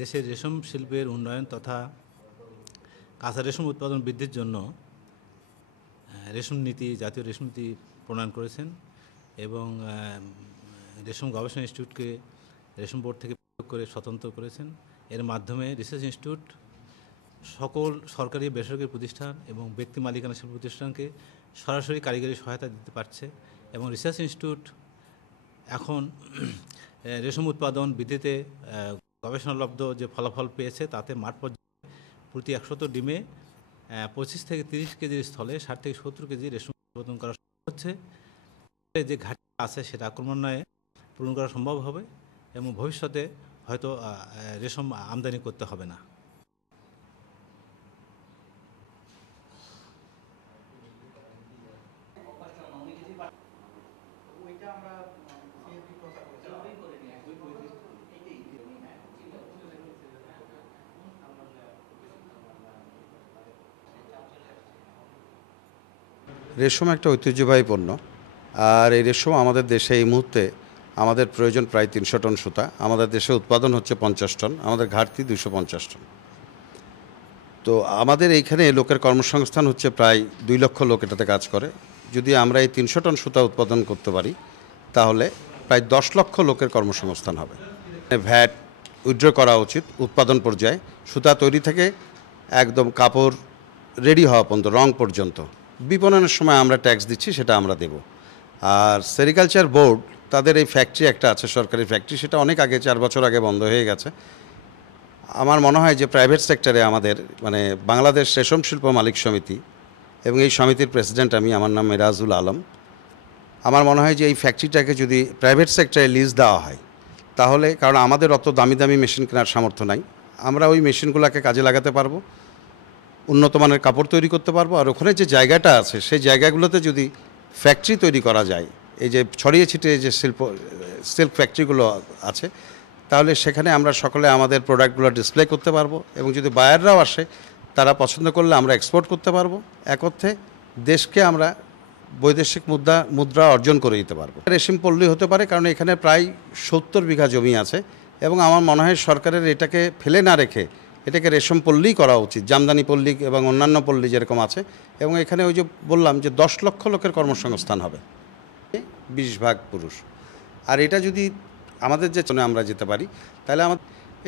দেশের রেশম শিল্পের উন্নয়ন তথা কাঁচা রেশম উৎপাদন বৃদ্ধির জন্য জাতীয় রেশম নীতি প্রণয়ন করেছেন এবং রেশম গবেষণা ইনস্টিটিউটকে রেশম বোর্ড থেকে পৃথক করে স্বতন্ত্র করেছেন। এর মাধ্যমে রিসার্চ ইনস্টিটিউট সকল সরকারি বেসরকারি প্রতিষ্ঠান এবং ব্যক্তি মালিকানা শিল্প প্রতিষ্ঠানকে সরাসরি কারিগরি সহায়তা দিতে পারছে এবং রিসার্চ ইনস্টিটিউট এখন রেশম উৎপাদন বৃদ্ধিতে গবেষণালব্ধ যে ফলাফল পেয়েছে তাতে মাঠ পর্যায়ে প্রতি 100 ডিমে 25 থেকে 30 কেজির স্থলে 60 থেকে 70 কেজি রেশম উৎপাদন করা হচ্ছে। যে ঘাটতি আছে সেটা ক্রমান্বয়ে পূরণ করা সম্ভব হবে এবং ভবিষ্যতে হয়তো রেশম আমদানি করতে হবে না। রেশম একটা ঐতিহ্যবাহী পণ্য, আর এই রেশম আমাদের দেশে এই মুহূর্তে আমাদের প্রয়োজন প্রায় 300 টন সুতা। আমাদের দেশে উৎপাদন হচ্ছে 50 টন, আমাদের ঘাটতি 250 টন। তো আমাদের এইখানে লোকের কর্মসংস্থান হচ্ছে প্রায় 2 লক্ষ লোক এটাতে কাজ করে। যদি আমরা এই 300 টন সুতা উৎপাদন করতে পারি তাহলে প্রায় 10 লক্ষ লোকের কর্মসংস্থান হবে। ভ্যাট উইথড্র করা উচিত উৎপাদন পর্যায়ে, সুতা তৈরি থেকে একদম কাপড় রেডি হওয়া পর্যন্ত, রং পর্যন্ত। বিপণনের সময় আমরা ট্যাক্স দিচ্ছি, সেটা আমরা দেব। আর সেরিকালচার বোর্ড তাদের এই ফ্যাক্টরি একটা আছে, সরকারি ফ্যাক্টরি, সেটা অনেক আগে 4 বছর আগে বন্ধ হয়ে গেছে। আমার মনে হয় যে প্রাইভেট সেক্টরে আমাদের বাংলাদেশ রেশম শিল্প মালিক সমিতি এবং এই সমিতির প্রেসিডেন্ট আমি, আমার নাম মেরাজুল আলম। আমার মনে হয় যে এই ফ্যাক্টরিটাকে যদি প্রাইভেট সেক্টরে লিজ দেওয়া হয় তাহলে, কারণ আমাদের অত দামি দামি মেশিন কেনার সামর্থ্য নাই, আমরা ওই মেশিনগুলোকে কাজে লাগাতে পারবো, উন্নত মানের কাপড় তৈরি করতে পারবো। আর ওখানে যে জায়গাটা আছে সেই জায়গাগুলোতে যদি ফ্যাক্টরি তৈরি করা যায়, এই যে ছড়িয়ে ছিটিয়ে যে সিল্ক ফ্যাক্টরিগুলো আছে, তাহলে সেখানে আমরা সকলে আমাদের প্রোডাক্টগুলো ডিসপ্লে করতে পারবো এবং যদি বায়াররাও আসে তারা পছন্দ করলে আমরা এক্সপোর্ট করতে পারবো। এক অর্থে দেশকে আমরা বৈদেশিক মুদ্রা অর্জন করে দিতে পারবো। রেশম পল্লী হতে পারে, কারণ এখানে প্রায় 70 বিঘা জমি আছে এবং আমার মনে হয় সরকারের এটাকে ফেলে না রেখে এটাকে রেশম পল্লী করা উচিত, জামদানি পল্লী এবং অন্যান্য পল্লী যেরকম আছে। এবং এখানে ওই যে বললাম যে 10 লক্ষ লোকের কর্মসংস্থান হবে, 20 ভাগ পুরুষ। আর এটা যদি আমাদের যে আমরা যেতে পারি তাহলে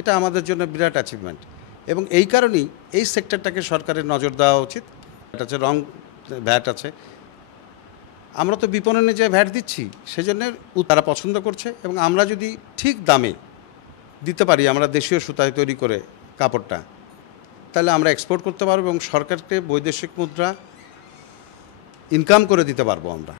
এটা আমাদের জন্য বিরাট অ্যাচিভমেন্ট। এবং এই কারণেই এই সেক্টরটাকে সরকারের নজর দেওয়া উচিত। এটা আছে রং ভ্যাট আছে, আমরা তো বিপণনে যে ভ্যাট দিচ্ছি সেজন্য তারা পছন্দ করছে এবং আমরা যদি ঠিক দামে দিতে পারি, আমরা দেশীয় সুতায় তৈরি করে কাপড়টা, তাহলে আমরা এক্সপোর্ট করতে পারবো এবং সরকারকে বৈদেশিক মুদ্রা ইনকাম করে দিতে পারবো আমরা।